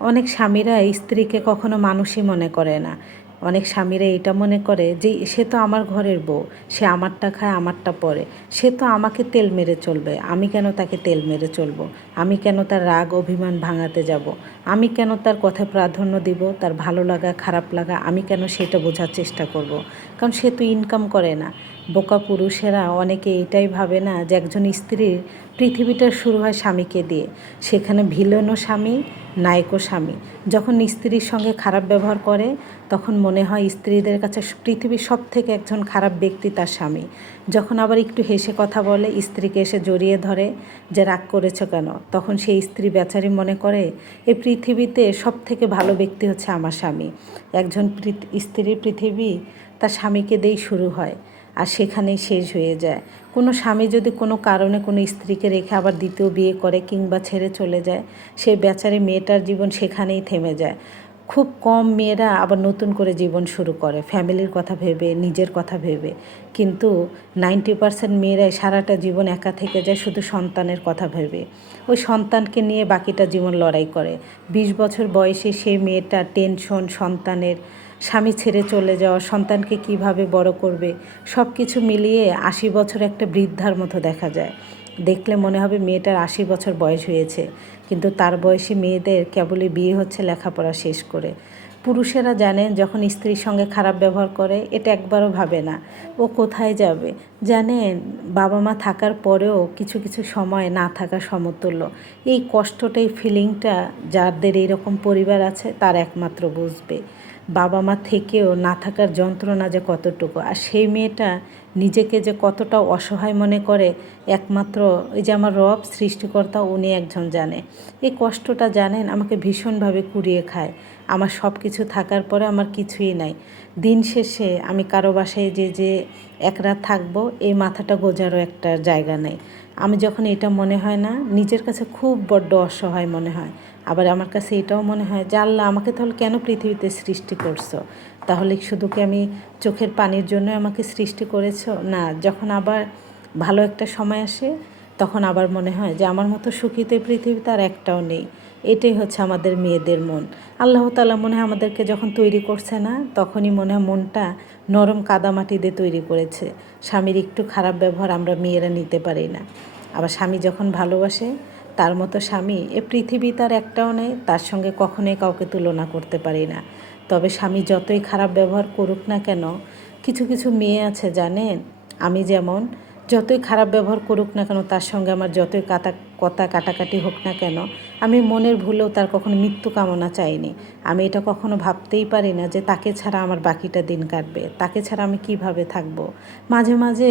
অনেক স্বামীরা স্ত্রীকে কখনো মানুষই মনে করে না। অনেক স্বামীরা এটা মনে করে যে সে তো আমার ঘরের বউ, সে আমারটা খায় আমারটা পরে, সে তো আমাকে তেল মেরে চলবে, আমি কেন তাকে তেল মেরে চলবো, আমি কেন তার রাগ অভিমান ভাঙাতে যাব, আমি কেন তার কথা প্রাধান্য দিব, তার ভালো লাগা খারাপ লাগা আমি কেন সেটা বোঝার চেষ্টা করব। কারণ সে তো ইনকাম করে না। বোকা পুরুষেরা অনেকে এটাই ভাবে না যে একজন স্ত্রীর পৃথিবীটা শুরু হয় স্বামীকে দিয়ে। সেখানে ভিলেনও স্বামী, নায়কও স্বামী। যখন স্ত্রীর সঙ্গে খারাপ ব্যবহার করে তখন মনে হয় স্ত্রীদের কাছে পৃথিবীর সব থেকে একজন খারাপ ব্যক্তি তার স্বামী। যখন আবার একটু হেসে কথা বলে, স্ত্রীকে এসে জড়িয়ে ধরে যে রাগ করেছো কেন, তখন সেই স্ত্রী বেচারি মনে করে এই পৃথিবীতে সব থেকে ভালো ব্যক্তি হচ্ছে আমার স্বামী। একজন স্ত্রীর পৃথিবী তার স্বামীকে দিয়েই শুরু হয় আর সেখানেই শেষ হয়ে যায়। কোনো স্বামী যদি কোনো কারণে কোনো স্ত্রীকে রেখে আবার দ্বিতীয় বিয়ে করে কিংবা ছেড়ে চলে যায়, সেই বেচারি মেয়েটার জীবন সেখানেই থেমে যায়। খুব কম মেয়েরা আবার নতুন করে জীবন শুরু করে ফ্যামিলির কথা ভেবে, নিজের কথা ভেবে। কিন্তু 90% মেয়েরাই সারাটা জীবন একা থেকে যায় শুধু সন্তানের কথা ভেবে। ওই সন্তানকে নিয়ে বাকিটা জীবন লড়াই করে। 20 বছর বয়সে সেই মেয়েটা টেনশন, সন্তানের, স্বামী ছেড়ে চলে যাওয়া, সন্তানকে কিভাবে বড় করবে, সব কিছু মিলিয়ে 80 বছর একটা বৃদ্ধার মতো দেখা যায়। দেখলে মনে হবে মেয়েটার 80 বছর বয়স হয়েছে, কিন্তু তার বয়সী মেয়েদের কেবলই বিয়ে হচ্ছে লেখাপড়া শেষ করে। পুরুষেরা জানেন যখন স্ত্রীর সঙ্গে খারাপ ব্যবহার করে এটা একবারও ভাবে না ও কোথায় যাবে। জানেন, বাবা মা থাকার পরেও কিছু কিছু সময় না থাকা সমতুল্য। এই কষ্টটাই ফিলিংটা যাদের এইরকম পরিবার আছে তার একমাত্র বুঝবে। বাবা মা থেকেও না থাকার যন্ত্রণা যে কতটুকু, আর সেই মেয়েটা নিজেকে যে কতটা অসহায় মনে করে একমাত্র ওই যে আমার রব সৃষ্টিকর্তা উনি একজন জানে। এই কষ্টটা জানেন আমাকে ভীষণভাবে কুড়িয়ে খায়। আমার সব কিছু থাকার পরে আমার কিছুই নাই। দিন শেষে আমি কারো বাসায় যে এক রাত থাকবো এই মাথাটা গোজারও একটা জায়গা নেই। আমি যখন এটা মনে হয় না, নিজের কাছে খুব বড্ড অসহায় মনে হয়। আবার আমার কাছে এটাও মনে হয় যে আল্লাহ আমাকে তাহলে কেন পৃথিবীতে সৃষ্টি করছো? তাহলে শুধু কি আমি চোখের পানির জন্য আমাকে সৃষ্টি করেছো? না, যখন আবার ভালো একটা সময় আসে তখন আবার মনে হয় যে আমার মতো সুখী তো পৃথিবীতে আর একটাও নেই। এটাই হচ্ছে আমাদের মেয়েদের মন। আল্লাহ তাআলা মনে হয় আমাদেরকে যখন তৈরি করছে না তখনই মনে হয় মনটা নরম কাদামাটি দিয়ে তৈরি করেছে। স্বামীর একটু খারাপ ব্যবহার আমরা মেয়েরা নিতে পারি না। আবার স্বামী যখন ভালোবাসে তার মতো স্বামী এ পৃথিবী তার একটাও নেই, তার সঙ্গে কখনোই কাউকে তুলনা করতে পারি না। তবে স্বামী যতই খারাপ ব্যবহার করুক না কেন, কিছু কিছু মেয়ে আছে জানেন, আমি যেমন, যতই খারাপ ব্যবহার করুক না কেন, তার সঙ্গে আমার যতই কথা কাটাকাটি হোক না কেন, আমি মনের ভুলেও তার কখনো মৃত্যু কামনা চাইনি। আমি এটা কখনো ভাবতেই পারি না যে তাকে ছাড়া আমার বাকিটা দিন কাটবে, তাকে ছাড়া আমি কিভাবে থাকবো। মাঝে মাঝে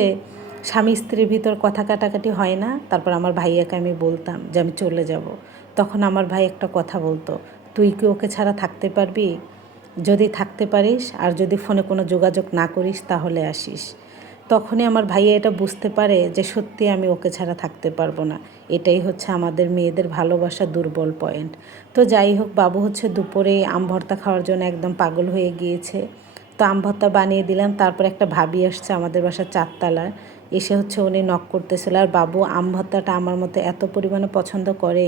স্বামী স্ত্রীর ভিতর কথা কাটাকাটি হয় না, তারপর আমার ভাইয়াকে আমি বলতাম যে আমি চলে যাব। তখন আমার ভাই একটা কথা বলতো, তুই কি ওকে ছাড়া থাকতে পারবি? যদি থাকতে পারিস আর যদি ফোনে কোনো যোগাযোগ না করিস তাহলে আসিস। তখনই আমার ভাইয়া এটা বুঝতে পারে যে সত্যি আমি ওকে ছাড়া থাকতে পারবো না। এটাই হচ্ছে আমাদের মেয়েদের ভালোবাসার দুর্বল পয়েন্ট। তো যাই হোক, বাবু হচ্ছে দুপুরে আম ভর্তা খাওয়ার জন্য একদম পাগল হয়ে গিয়েছে। তো আম ভর্তা বানিয়ে দিলাম। তারপর একটা ভাবি আসছে আমাদের বাসার 4 তলার, এসে হচ্ছে উনি নক করতেছিল। আর বাবু আম ভর্তাটা আমার মতো এত পরিমাণে পছন্দ করে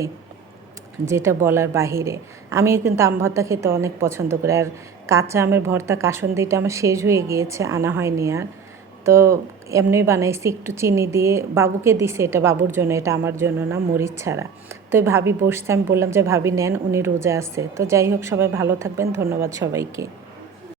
যেটা বলার বাহিরে। আমিও কিন্তু আম ভর্তা খেতে অনেক পছন্দ করি। আর কাঁচা আমের ভর্তা কাসুন্দিটা আমার শেষ হয়ে গিয়েছে, আনা হয়নি আর। তো এমনি বানাইছি একটু চিনি দিয়ে, বাবুকে দিছি, এটা বাবুর জন্য, এটা আমার জন্য না, মরিচ ছাড়া। তো ভাবি বসছে, আমি বললাম যে ভাবি নেন, উনি রোজা আছে। তো যাই হোক, সবাই ভালো থাকবেন, ধন্যবাদ সবাইকে।